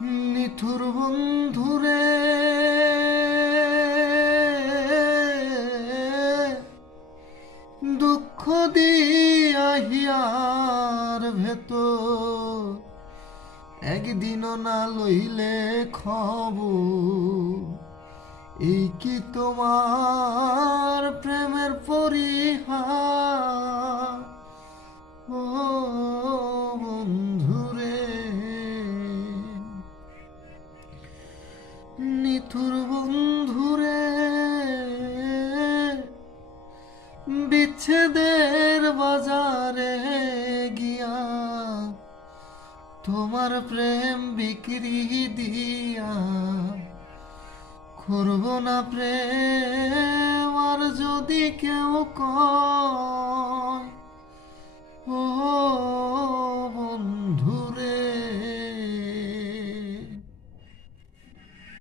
নিথুর বন্ধুরে, দুঃখ দিয়া হিয়ার ভেতর একদিনও না লইলে খবর। এই কি তোমার প্রেমের পরিহার? ও বন্ধুরে, নিথুর বন্ধুরে, বিচ্ছেদের বাজারে গিয়া তোমার প্রেম বিক্রি দিয়া করব না প্রেম আর যদি কেউ কয় ও